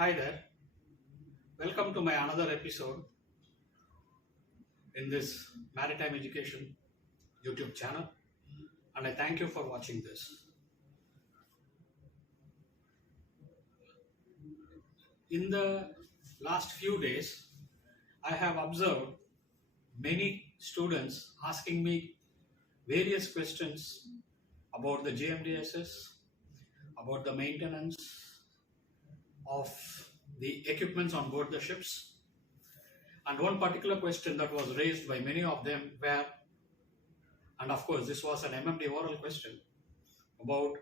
Hi there. Welcome to my another episode in this Maritime Education YouTube channel, and I thank you for watching this. In the last few days, I have observed many students asking me various questions about the GMDSS, about the maintenance of the equipments on board the ships. And one particular question that was raised by many of them were, and of course, this was an MMD oral question about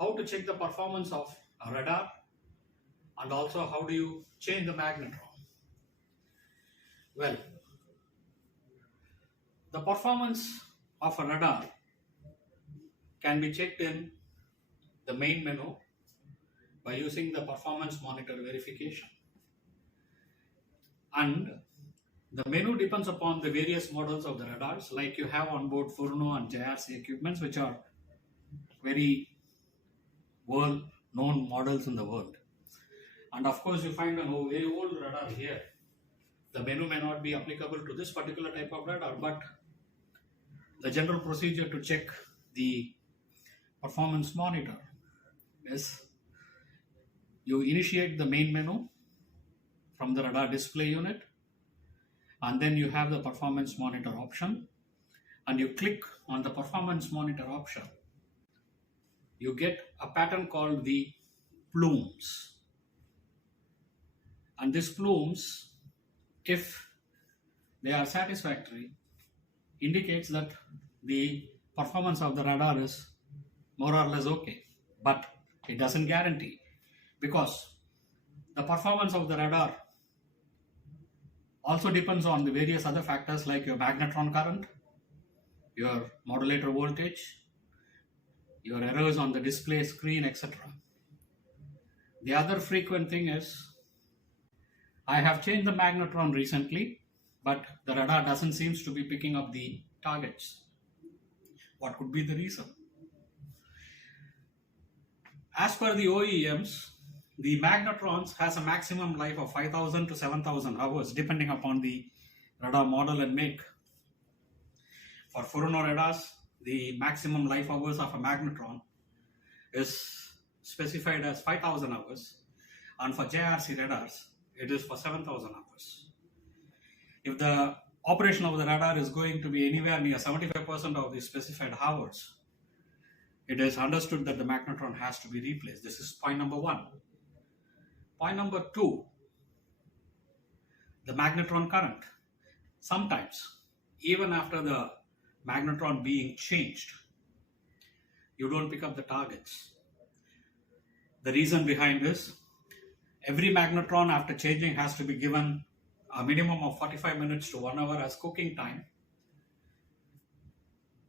how to check the performance of a radar and also how do you change the magnetron. Well, the performance of a radar can be checked in the main menu by using the performance monitor verification, and the menu depends upon the various models of the radars like you have on board Furno and JRC equipments, which are very well known models in the world. And of course, you find a very old radar here. The menu may not be applicable to this particular type of radar, but the general procedure to check the performance monitor is you initiate the main menu from the radar display unit, and then you have the performance monitor option, and you click on the performance monitor option. You get a pattern called the plumes, and these plumes, if they are satisfactory, indicates that the performance of the radar is more or less okay, but it doesn't guarantee, because the performance of the radar also depends on the various other factors like your magnetron current, your modulator voltage, your errors on the display screen, etc. The other frequent thing is, I have changed the magnetron recently, but the radar doesn't seem to be picking up the targets. What could be the reason? As per the OEMs, the magnetrons has a maximum life of 5,000 to 7,000 hours depending upon the radar model and make. For Furno radars, the maximum life hours of a magnetron is specified as 5,000 hours, and for JRC radars, it is for 7,000 hours. If the operation of the radar is going to be anywhere near 75% of the specified hours, it is understood that the magnetron has to be replaced. This is point number one. Point number two, the magnetron current. Sometimes, even after the magnetron being changed, you don't pick up the targets. The reason behind this, every magnetron after changing has to be given a minimum of 45 minutes to 1 hour as cooking time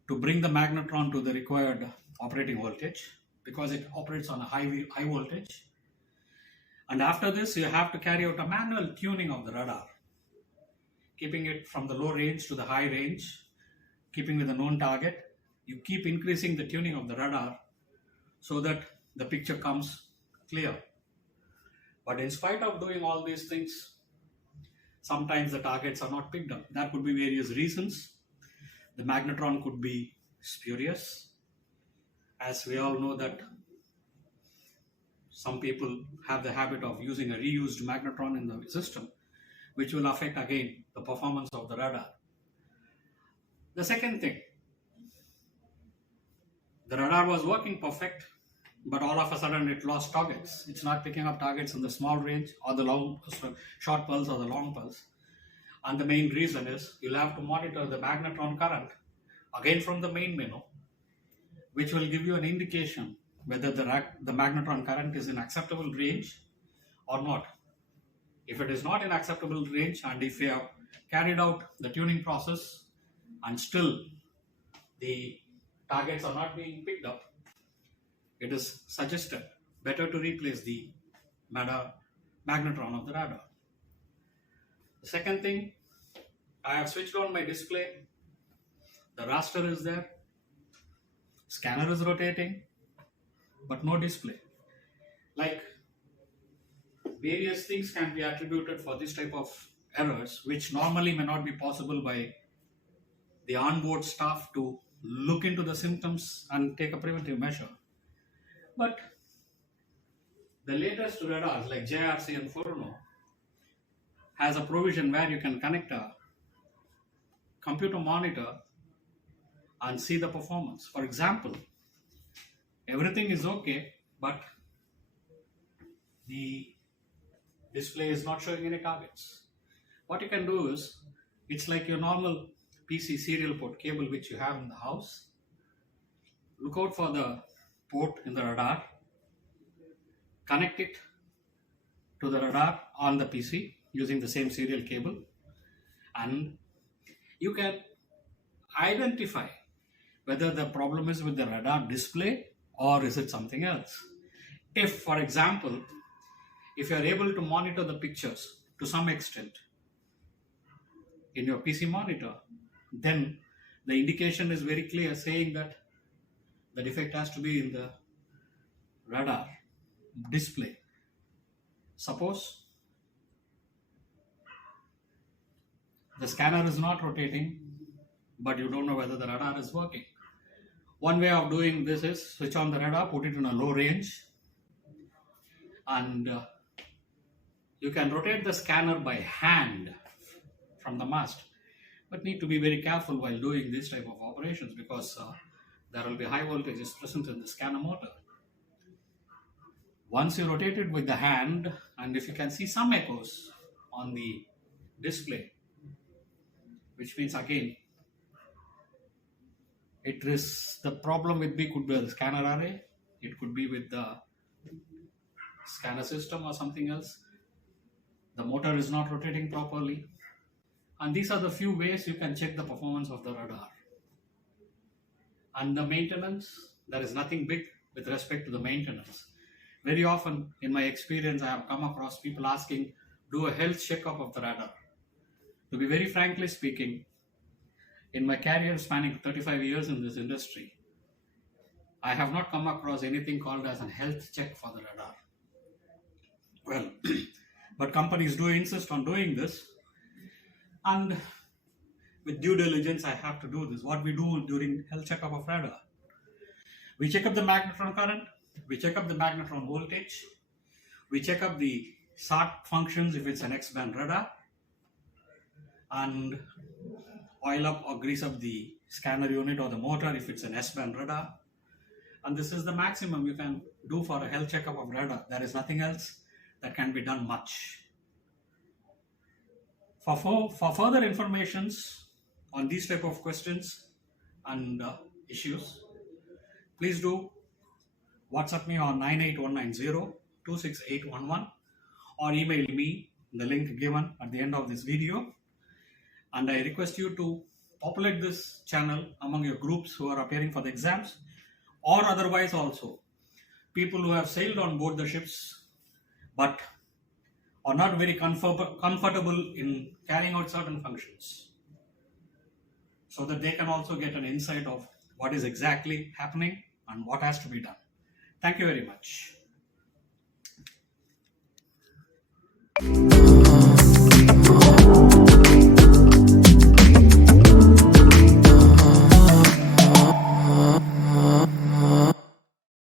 to bring the magnetron to the required operating voltage, because it operates on a high voltage. And after this, you have to carry out a manual tuning of the radar, keeping it from the low range to the high range, keeping with a known target. You keep increasing the tuning of the radar so that the picture comes clear. But in spite of doing all these things, sometimes the targets are not picked up. There could be various reasons. The magnetron could be spurious. As we all know that some people have the habit of using a reused magnetron in the system, which will affect again the performance of the radar. The second thing, the radar was working perfect, but all of a sudden it lost targets. It's not picking up targets in the small range or the short pulse or the long pulse. And the main reason is you'll have to monitor the magnetron current again from the main menu, which will give you an indication whether the magnetron current is in acceptable range or not. If it is not in acceptable range, and if you have carried out the tuning process and still the targets are not being picked up, it is suggested better to replace the magnetron of the radar. The second thing, I have switched on my display. The raster is there. Scanner is rotating, but no display. Like various things can be attributed for this type of errors, which normally may not be possible by the onboard staff to look into the symptoms and take a preventive measure. But the latest radars like JRC and Forno has a provision where you can connect a computer monitor and see the performance. For example, everything is okay, but the display is not showing any targets. What you can do is, it's like your normal PC serial port cable which you have in the house. Look out for the port in the radar, connect it to the radar on the PC using the same serial cable, and you can identify whether the problem is with the radar display or is it something else. If, for example, if you are able to monitor the pictures to some extent in your PC monitor, then the indication is very clear saying that the defect has to be in the radar display. Suppose the scanner is not rotating, but you don't know whether the radar is working. One way of doing this is switch on the radar, put it in a low range, and you can rotate the scanner by hand from the mast, but need to be very careful while doing this type of operations because there will be high voltages present in the scanner motor. Once you rotate it with the hand, and if you can see some echoes on the display, which means again it is the problem with B could be the scanner array, it could be with the scanner system or something else. The motor is not rotating properly, and these are the few ways you can check the performance of the radar. And the maintenance, there is nothing big with respect to the maintenance. Very often in my experience I have come across people asking, do a health checkup of the radar. To be very frankly speaking, in my career spanning 35 years in this industry, I have not come across anything called as a health check for the radar. Well, but companies do insist on doing this, and with due diligence I have to do this. What we do during health checkup of radar, we check up the magnetron current, we check up the magnetron voltage, we check up the SAT functions if it's an X-band radar, and oil up or grease up the scanner unit or the motor if it's an S-band radar. And this is the maximum you can do for a health checkup of radar. There is nothing else that can be done much. For further informations on these type of questions and issues, please do WhatsApp me on 98190-26811 or email me the link given at the end of this video. And I request you to populate this channel among your groups who are appearing for the exams, or otherwise also people who have sailed on board the ships but are not very comfortable in carrying out certain functions, so that they can also get an insight of what is exactly happening and what has to be done. Thank you very much.